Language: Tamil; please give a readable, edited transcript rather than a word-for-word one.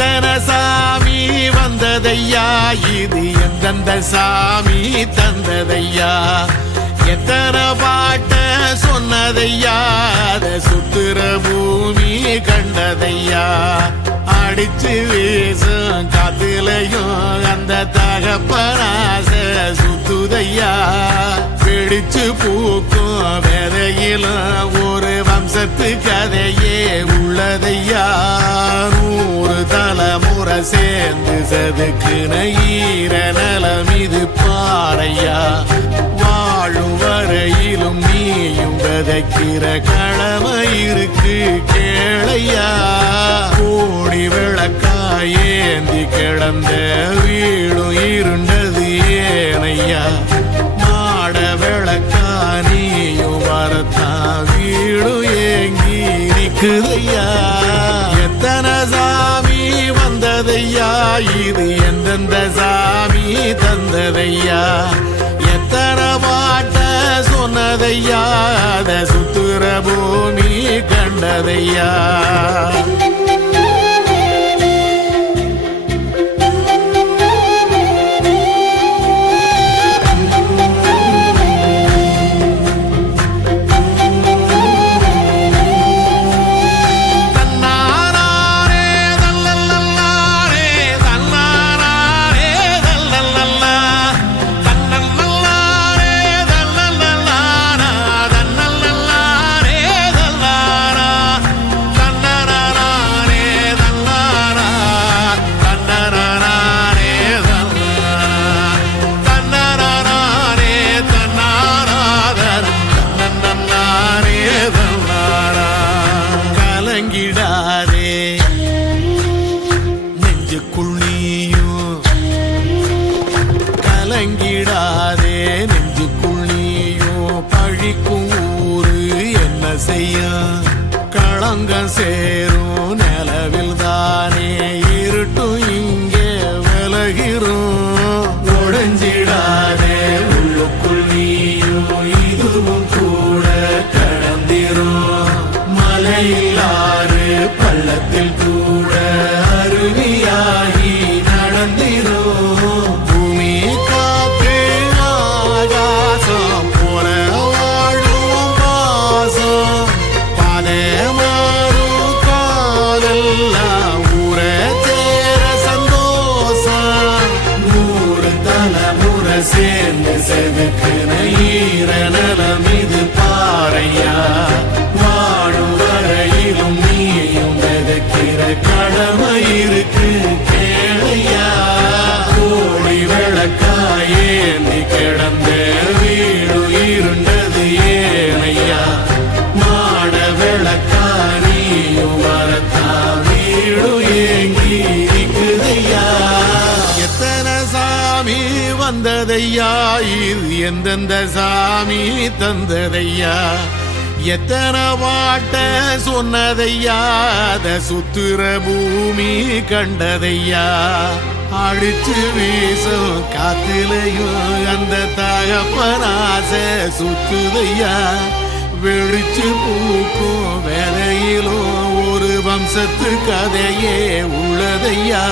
எத்தனை சாமி வந்ததையா, இது எந்தெந்த சாமி தந்ததையா, எத்தனை பாட்ட சொன்னதையா, அத சுத்துற பூமி கண்டதையா, அடிச்சு வீசும் காத்துலையும் அந்த தகப்பனாச சுத்துதையா, பிடிச்சு பூக்கும் வேதையிலும் ஒரு வம்சத்து கதையே உள்ளதையா, 100 தலைமுறை சேர்ந்து செதுக்குன ஈர நலம் இது பாறையா, வாழும் வரையிலும் நீயும் விதைக்கிற கடமை இருக்கு கேளையா, கோடி விளக்காயேந்தி கிடந்த வீடும் இருண்டது ஏனையா, மாட விளக்கா நீயும் வரத்தா வீடும் ஏங்கி நிக்குதையா, எத்தனை சாமி வந்ததையா, இது எந்தெந்த சாமி தந்ததையா, எத்தனை பாட்ட சொன்னதையா, அத சுத்துற பூமி கண்டதையா. கலங்கிடாதே நெஞ்சுக்குள் நீயும் பழிக்கும் ஊரு என்ன செய்ய, களங்கம் சேரும் நிலவில் தானே இருட்டும் இங்கே விலகிறோம், உடைஞ்சிடாதே உள்ளுக்குள் நீயும் இதுவும் கூட கடந்திரும், மலையில்லாறு பள்ளத்தில் கூட அருவியாகி நடந்திரும், பூமி காற்று ஆகாசம் போல வாழும் பாசம், பாதை மாறும் காலெல்லாம் ஊர சேர சந்தோஷம், 100 தலைமுறை சேர்ந்து செதுக்குன ஈர நலம் இது பாறையா, வாழும் வரையிலும் நீயும் விதைக்கிற கடமை இருக்கு கேளையா, கோடி விளக்காயேந்தி கிடந்த வீடு இருண்டது ஏனையா, மாட விளக்கா நீயும் வரத்தா வீடு ஏங்கி இருக்குதையா, எத்தனை சாமி வந்ததையா, இது எந்தெந்த சாமி தந்ததையா, எத்தனை பாட்ட சொன்னதையா, அத சுத்துற பூமி கண்டதையா, அடிச்சு வீசும் காத்திலையும் அந்த தகப்பனாச சுத்துதையா, வெடிச்சு பூக்கும் வேலையிலும் ஒரு வம்சத்து கதையே உள்ளதையா.